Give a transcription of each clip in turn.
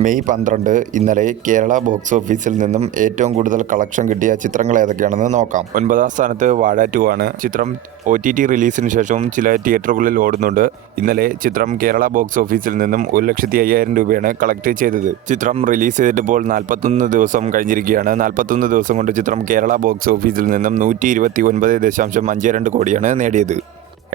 May 12 ഇന്നലെ Kerala box ഓഫീസിൽ നിന്നും ഏറ്റവും കൂടുതൽ കളക്ഷൻ കിട്ടിയ ചിത്രങ്ങൾ ഏതൊക്കെയാണെന്ന് നോക്കാം. 9ാം സ്ഥാനത്ത് വാഴ 2 ആണ്. ചിത്രം OTT റിലീസിന് ശേഷവും ചില തിയേറ്ററുകളിൽ ഓടുന്നുണ്ട്. ഇന്നലെ ചിത്രം കേരള ബോക്സ് ഓഫീസിൽ നിന്നും 1,50,000 രൂപയാണ് കളക്ട് ചെയ്തത്. ചിത്രം റിലീസ് ചെയ്തിട്ടിപ്പോൾ 41 ദിവസം കഴിഞ്ഞിരിക്കുകയാണ്. 41 ദിവസം കൊണ്ട് ചിത്രം കേരള ബോക്സ് ഓഫീസിൽ നിന്നും 129.52 കോടിയാണ് നേടിയത്.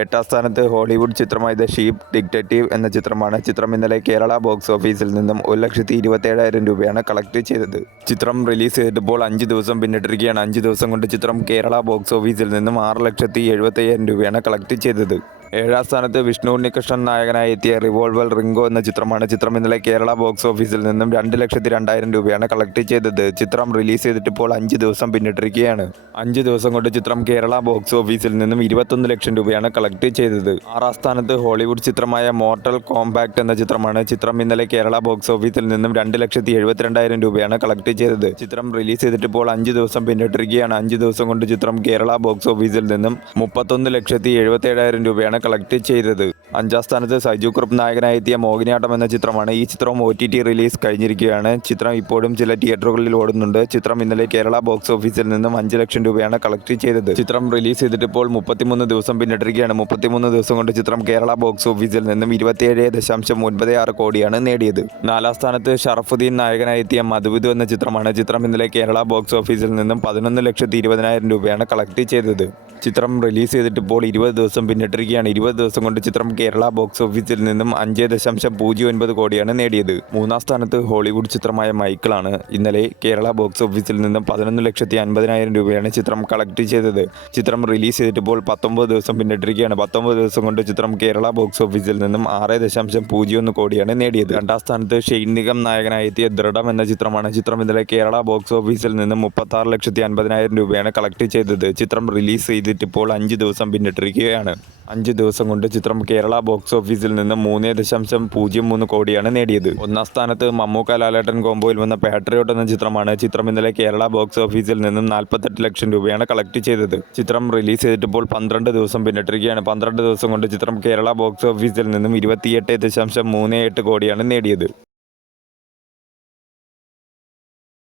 8ാം സ്ഥാനത്ത് ഹോളിവുഡ് ചിത്രമായ ദ ഷീപ്പ് ഡിറ്റക്റ്റീവ് എന്ന ചിത്രമാണ്. ചിത്രം ഇന്നലെ കേരള ബോക്സ് ഓഫീസിൽ നിന്നും 1,27,000 രൂപയാണ് കളക്ട് ചെയ്തത്. ചിത്രം റിലീസ് ചെയ്തിട്ടിപ്പോൾ 5 ദിവസം പിന്നിട്ടിരിക്കുകയാണ്. 5 ദിവസം കൊണ്ട് ചിത്രം കേരള ബോക്സ് ഓഫീസിൽ നിന്നും 6,70,75,000 രൂപയാണ് കളക്ട് ചെയ്തത്. 7ാം സ്ഥാനത്ത് വിഷ്ണു ഉണ്ണികൃഷ്ണൻ നായകനായി എത്തിയ റിവോൾവർ റിംഗോ എന്ന ചിത്രമാണ്. ചിത്രം ഇന്നലെ കേരള ബോക്സ് ഓഫീസിൽ നിന്നും 2,02,000 രൂപയാണ് കളക്ട് ചെയ്തത്. ചിത്രം റിലീസ് ചെയ്തിട്ടിപ്പോൾ 5 ദിവസം പിന്നിട്ടിരിക്കുകയാണ്. 5 ദിവസം കൊണ്ട് ചിത്രം കേരള ബോക്സ് ഓഫീസിൽ നിന്നും 21 ലക്ഷം രൂപയാണ് കളക്ട് ചെയ്തത്. 6ാം സ്ഥാനത്ത് ഹോളിവുഡ് ചിത്രമായ മോർട്ടൽ കോംബാക്ട് എന്ന ചിത്രമാണ്. ചിത്രം ഇന്നലെ കേരള ബോക്സ് ഓഫീസിൽ നിന്നും 2,72,000 രൂപയാണ് കളക്ട് ചെയ്തത്. ചിത്രം റിലീസ് ചെയ്തിട്ടിപ്പോൾ 5 ദിവസം പിന്നിട്ടിരിക്കുകയാണ്. 5 ദിവസം കൊണ്ട് ചിത്രം കേരള ബോക്സ് ഓഫീസിൽ നിന്നും 31,77,000 രൂപയാണ് കളക്ട് ചെയ്തത്. 5ാം സ്ഥാനത്ത് സൈജു കുറുപ്പ് നായകനായി എത്തിയ മോഹിനിയാട്ടം എന്ന ചിത്രമാണ്. ഈ ചിത്രം OTT റിലീസ് കഴിഞ്ഞിരിക്കുകയാണ്. ചിത്രം ഇപ്പോഴും ചില തിയേറ്ററുകളിൽ ഓടുന്നുണ്ട്. ചിത്രം ഇന്നലെ കേരള ബോക്സ് ഓഫീസിൽ നിന്നും 5 ലക്ഷം രൂപയാണ് കളക്ട് ചെയ്തത്. ചിത്രം റിലീസ് ചെയ്തിട്ടിപ്പോൾ 33 ദിവസം പിന്നിട്ടിരിക്കുകയാണ്. 33 ദിവസം കൊണ്ട് ചിത്രം കേരള ബോക്സ് ഓഫീസിൽ നിന്നും 27.96 കോടിയാണ് നേടിയത്. 4ാം സ്ഥാനത്ത് ഷറഫുദ്ദീൻ നായകനായി എത്തിയ മധുവിധു എന്ന ചിത്രമാണ്. ചിത്രം ഇന്നലെ കേരള ബോക്സ് ഓഫീസിൽ നിന്നും 11,20,000 രൂപയാണ് കളക്ട് ചെയ്തത്. ചിത്രം റിലീസ് ചെയ്തിട്ടിപ്പോൾ 20 ദിവസം പിന്നിട്ടിരിക്കുകയാണ്. 20 ദിവസം കൊണ്ട് ചിത്രം കേരള ബോക്സ് ഓഫീസിൽ നിന്നും 5.09 കോടിയാണ് നേടിയത്. 3ാം സ്ഥാനത്ത് ഹോളിവുഡ് ചിത്രമായ മൈക്കിളാണ്. ഇന്നലെ കേരള ബോക്സ് ഓഫീസിൽ നിന്നും 11,50,000 രൂപയാണ് ചിത്രം കളക്ട് ചെയ്തത്. ചിത്രം റിലീസ് ചെയ്തിട്ടിപ്പോൾ 19 ദിവസം പിന്നിട്ടിരിക്കുകയാണ്. 19 ദിവസം കൊണ്ട് ചിത്രം കേരള ബോക്സ് ഓഫീസിൽ നിന്നും 6.01 കോടിയാണ് നേടിയത്. 2ാം സ്ഥാനത്ത് ഷെയ്ൻ നിഗം നായകനായി എത്തിയ ദൃഢം എന്ന ചിത്രമാണ്. ചിത്രം ഇന്നലെ കേരള ബോക്സ് ഓഫീസിൽ നിന്നും 36,50,000 രൂപയാണ് കളക്ട് ചെയ്തത്. ചിത്രം റിലീസ് ചെയ്തിട്ടിപ്പോൾ 5 ദിവസം പിന്നിട്ടിരിക്കുകയാണ്. 5 ദിവസം കൊണ്ട് ചിത്രം കേരള ബോക്സ് ഓഫീസിൽ നിന്ന് 3.03 കോടിയാണ് നേടിയത്. 1ാം സ്ഥാനത്ത് മമ്മൂക്ക ലാലേട്ടൻ കോംബോയിൽ വന്ന പാട്രിയോട്ട് എന്ന ചിത്രമാണ്. ചിത്രം ഇന്നലെ കേരള ബോക്സ് ഓഫീസിൽ നിന്നും 48 ലക്ഷം രൂപയാണ് കളക്ട് ചെയ്തത്. ചിത്രം റിലീസ് ചെയ്തിട്ടിപ്പോൾ 12 ദിവസം പിന്നിട്ടിരിക്കുകയാണ്. 12 ദിവസം കൊണ്ട് ചിത്രം കേരള ബോക്സ് ഓഫീസിൽ നിന്നും 28.38 കോടിയാണ് നേടിയത്.